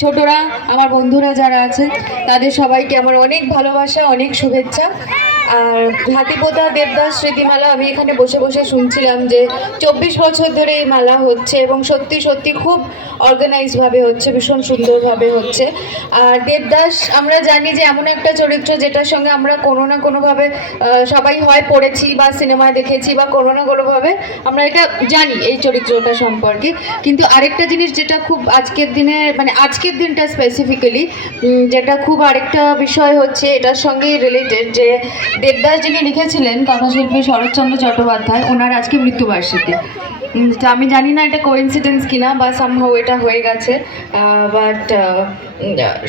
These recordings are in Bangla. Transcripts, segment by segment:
ছোটরা আমার বন্ধুরা যারা আছে তাদের সবাইকে আমার অনেক ভালোবাসা অনেক শুভেচ্ছা। আর হাতিপোতা, দেবদাস, স্মৃতিমালা, আমি এখানে বসে বসে শুনছিলাম যে চব্বিশ বছর ধরে এই মালা হচ্ছে এবং সত্যি সত্যি খুব অর্গানাইজভাবে হচ্ছে, ভীষণ সুন্দরভাবে হচ্ছে। আর দেবদাস, আমরা জানি যে এমন একটা চরিত্র যেটার সঙ্গে আমরা কোনো না কোনোভাবে সবাই হয় পড়েছি বা সিনেমায় দেখেছি বা কোনো না কোনোভাবে, আমরা এটা জানি এই চরিত্রটা সম্পর্কে। কিন্তু আরেকটা জিনিস যেটা খুব আজকের দিনে মানে আজকের দিনটা স্পেসিফিক্যালি যেটা খুব আরেকটা বিষয় হচ্ছে, এটার সঙ্গেই রিলেটেড যে দেবদাস যিনি লিখেছিলেন কথাশিল্পী শরৎচন্দ্র চট্টোপাধ্যায় ওনার আজকে মৃত্যুবার্ষিকী। আমি জানি না এটা কোইন্সিডেন্স কিনা বা সামহাও এটা হয়ে গেছে বাট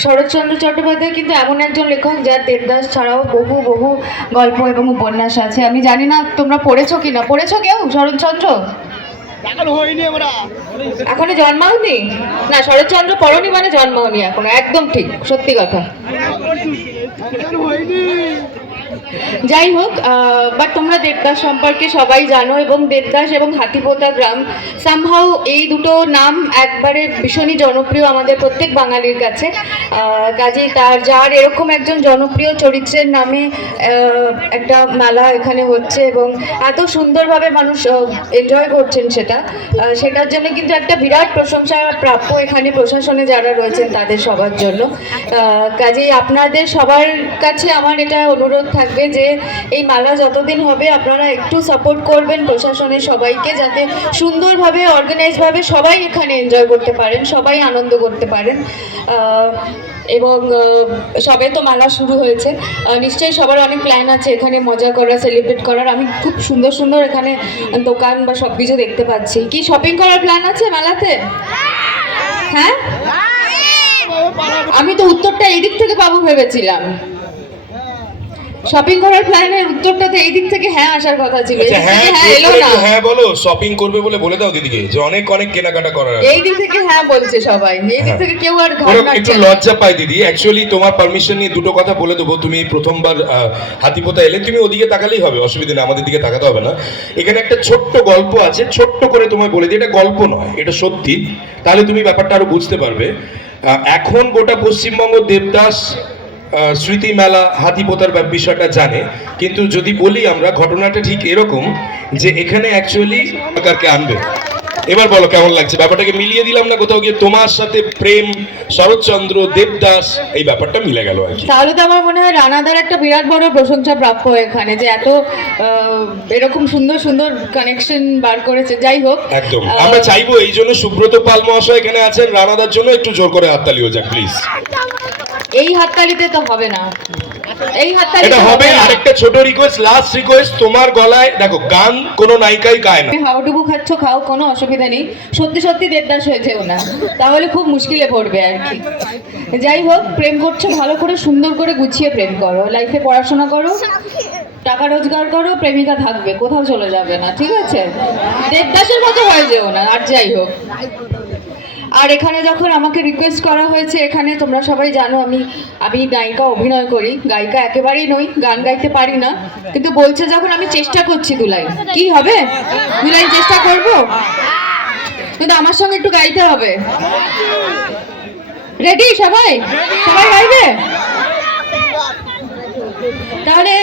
শরৎচন্দ্র চট্টোপাধ্যায় কিন্তু এমন একজন লেখক যার দেবদাস ছাড়াও বহু বহু গল্প এবং উপন্যাস আছে। আমি জানি না তোমরা পড়েছো কিনা। পড়েছো কেউ? শরৎচন্দ্র? এখন জন্মাওনি? না শরৎচন্দ্র পড়নি মানে জন্মাওনি এখনও। একদম ঠিক সত্যি কথা। যাই হোক বাট তোমরা দেবদাস সম্পর্কে সবাই জানো এবং দেবদাস এবং হাতিপোতা গ্রাম সামহাও এই দুটো নাম একবারে ভীষণই জনপ্রিয় আমাদের প্রত্যেক বাঙালির কাছে। কাজেই তার, যার এরকম একজন জনপ্রিয় চরিত্রের নামে একটা মেলা এখানে হচ্ছে এবং এত সুন্দরভাবে মানুষ এনজয় করছেন সেটা। সেটার জন্য কিন্তু একটা বিরাট প্রশংসা প্রাপ্য এখানে প্রশাসনে যারা রয়েছেন তাদের সবার জন্য। কাজেই আপনাদের সবার কাছে আমার এটা অনুরোধ থাকবে যে এই মেলা যতদিন হবে আপনারা একটু সাপোর্ট করবেন প্রশাসনের সবাইকে যাতে সুন্দরভাবে অর্গানাইজভাবে সবাই এখানে এনজয় করতে পারেন, সবাই আনন্দ করতে পারেন। এবং সবে তো মেলা শুরু হয়েছে। নিশ্চয়ই সবার অনেক প্ল্যান আছে এখানে মজা করা সেলিব্রেট করার। আমি খুব সুন্দর সুন্দর এখানে দোকান বা সব কিছু দেখতে পাচ্ছি। কি শপিং করার প্ল্যান আছে মেলাতে? হ্যাঁ? আমি তো উত্তরটা এই দিক থেকে পাবো ভেবেছিলাম। শপিং করার প্ল্যানের উত্তরটা তো এই দিক থেকে হ্যাঁ আসার কথা ছিল। আচ্ছা হ্যাঁ হ্যাঁ এলো না। হ্যাঁ বলো শপিং করবে বলে বলে দাও দিদিকে যে অনেক অনেক কেনাকাটা করার। এই দিক থেকে হ্যাঁ বলছে সবাই। এই দিক হ্যাঁ। থেকে কেউ আর ওরকম একটু লজ্জা পাই দিদি। অ্যাকচুয়ালি তোমার পারমিশন নিয়ে দুটো কথা বলে দেবো। তুমি প্রথমবার হাতিপোতা এলে তুমি ওদিকে তাকালেই হবে অসুবিধা নেই আমাদের দিকে তাকাতে হবে না। এখানে একটা ছোট্ট গল্প আছে ছোট্ট করে তোমায় বলে দিই এটা গল্প নয় এটা সত্যি। তাহলে তুমি ব্যাপারটা আরও বুঝতে পারবে। এখন গোটা পশ্চিমবঙ্গ দেবদাস স্মৃতি মেলা হাতিপোতার বিষয়টা জানে। কিন্তু যদি বলি আমরা ঘটনাটা ঠিক এরকম যে এখানে অ্যাকচুয়ালি সরকারকে আনবে। এবার বলো কেমন লাগছে? ব্যাপারটাকে মিলিয়ে দিলাম না কোথাও গিয়ে? তোমার সাথে প্রেম শরৎচন্দ্র দেবদাস এই ব্যাপারটা মিলে গেল আর কি। তাহলে তো আমার মনে হয় রানাদার একটা বিরাট বড় প্রশংসা প্রাপ্য এখানে যে এত আহ, এরকম সুন্দর সুন্দর কানেকশন বার করেছে। যাই হোক একদম। আমরা চাইব এই জন্য সুব্রত পাল মহাশয় এখানে আছেন। রানাদার জন্য একটু জোর করে হাততালিও যাক প্লিজ এই হাততালিতে তো হবে না। এই হাততালি এটা হবে আরেকটা ছোট রিকোয়েস্ট লাস্ট রিকোয়েস্ট তোমার গলায় দেখো গান কোনো নায়িকাই গায় না। হাউডুবু খাচ্ছ খাও কোনো অসুবিধা নেই। সত্যি সত্যি দেবদাস হয়েছেও না। তাহলে খুব মুশকিলে পড়বে আর কি। যাই হোক প্রেম করছ ভালো করে সুন্দর করে গুছিয়ে প্রেম করো। লাইফে পড়াশোনা করো টাকা রোজগার করো প্রেমিকা থাকবে কোথাও চলে যাবে না ঠিক আছে? দেবদাসের মতো হয়ে যেও না আর যাই হোক। আর এখানে যখন আমাকে রিকোয়েস্ট করা হয়েছে, এখানে তোমরা সবাই জানো আমি আমি গায়িকা অভিনয় করি। গায়িকা একেবারেই নই, গান গাইতে পারি না। কিন্তু বলছে যখন আমি চেষ্টা করছি দুলাই কি হবে? দুলাই চেষ্টা করব? কিন্তু আমার সঙ্গে একটু গাইতে হবে। রেডি সবাই? সবাই গাইবে? তাহলে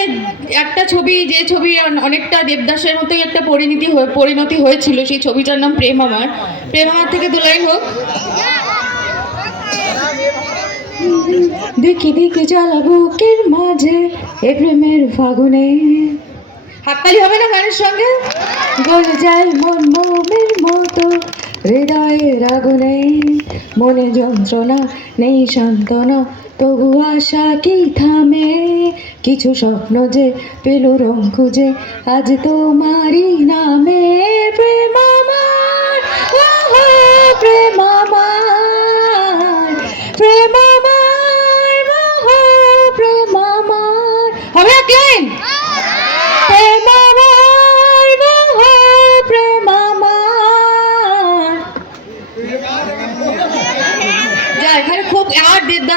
একটা ছবি, যে ছবি অনেকটা দেবদাসের মতোই একটা পরিণতি পরিণতি হয়েছিল, সেই ছবিটার নাম প্রেম আমার। প্রেম আমার থেকে দু লাইন হোক। দেখি দেখি, জ্বালা বুকের মাঝে এ প্রেমের ফাগুনে। হাততালি হবে না গানের সঙ্গে? গলে যায় মন মোমের মতো হৃদয়ের আগুনে। মনে যন্ত্রণা, নেই সান্ত্বনা তবু আশা কি থামে? কিছু স্বপ্ন যে পেল রং খুঁজে, আজ তোমারই নামে। প্রেম আমার প্রেমা আমার, প্রেম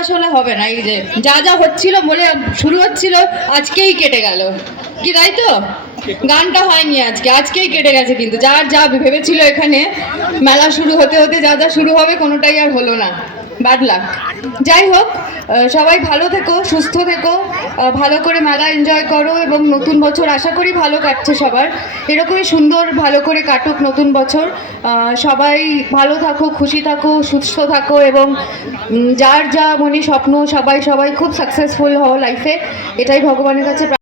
দেবদাস হলে হবে না, এই যে যা যা হচ্ছিল বলে শুরু হচ্ছিল, আজকেই কেটে গেল। কি তাই তো? গানটা হয়নি আজকে, আজকেই কেটে গেছে কিন্তু। যার যা ভেবেছিল এখানে, মেলা শুরু হতে হতে যা যা শুরু হবে কোনোটাই আর হলো না। ব্যাড লাক যাই হোক সবাই ভালো থেকো, সুস্থ থেকো ভালো করে মেলা এনজয় করো এবং নতুন বছর আশা করি ভালো কাটছে সবার। এরকমই সুন্দর ভালো করে কাটুক নতুন বছর। সবাই ভালো থাকো, খুশি থাকো, সুস্থ থাকো এবং যার যা মনে স্বপ্ন, সবাই সবাই খুব সাকসেসফুল হও লাইফে এটাই ভগবানের কাছে